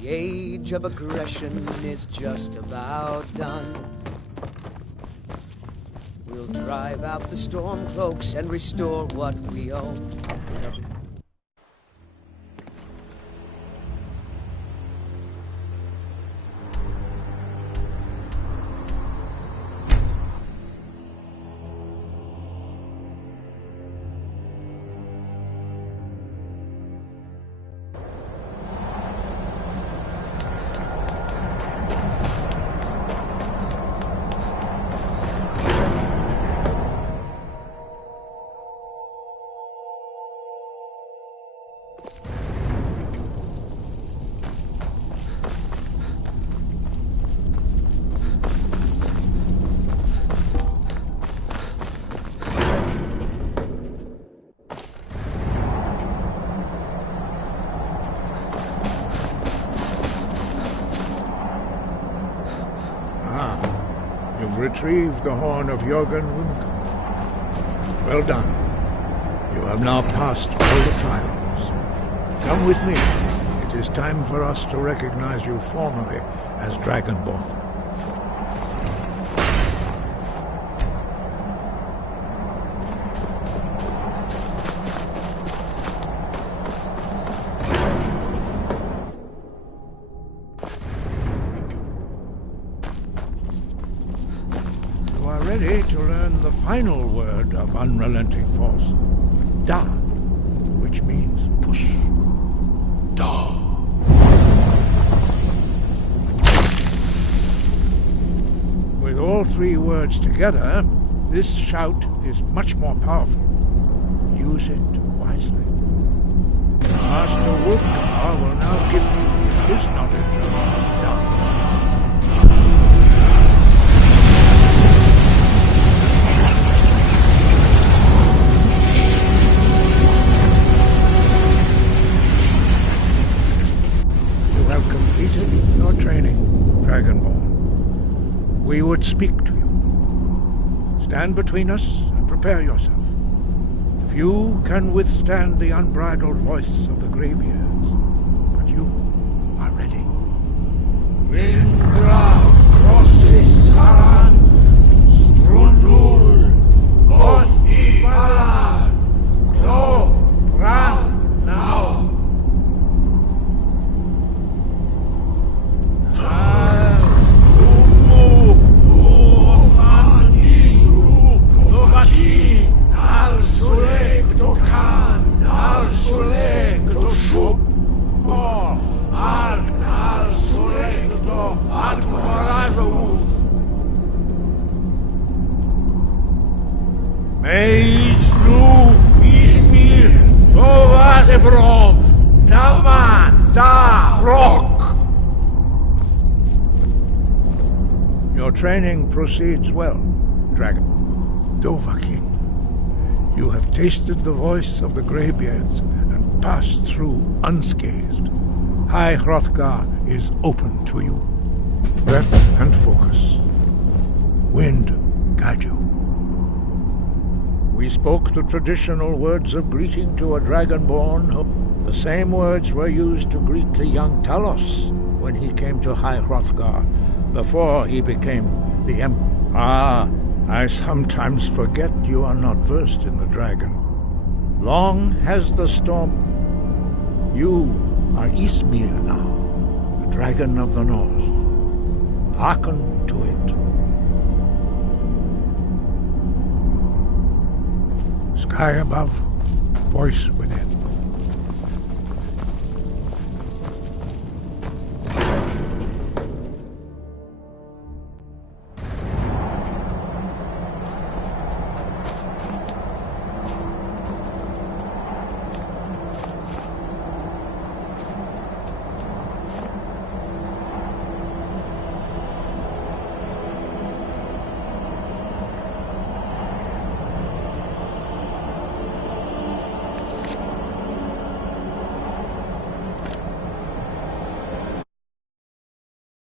The age of aggression is just about done. We'll drive out the storm cloaks and restore what we own. Retrieved the horn of Jörgen Wimke. Well done. You have now passed all the trials. Come with me. It is time for us to recognize you formally as Dragonborn. Ready to learn the final word of unrelenting force. Da, which means push. Da. With all three words together, this shout is much more powerful. Use it wisely. Master Wolfgar will now give you his knowledge of Da. Your training, Dragonborn. We would speak to you. Stand between us and prepare yourself. Few can withstand the unbridled voice of the greybeards, but you are ready. Windra, Crossis, Saran, Strundul, Oth, Ibalan, Klo, Bran, now. Your training proceeds well, Dragon. Dovahkiin. You have tasted the voice of the Greybeards and passed through unscathed. High Hrothgar is open to you. Breath and focus. Wind guide you. We spoke the traditional words of greeting to a Dragonborn. The same words were used to greet the young Talos when he came to High Hrothgar, before he became the I sometimes forget you are not versed in the dragon. Long has the storm... You are Ysmir now, the dragon of the north. Hearken to it. Sky above, voice within.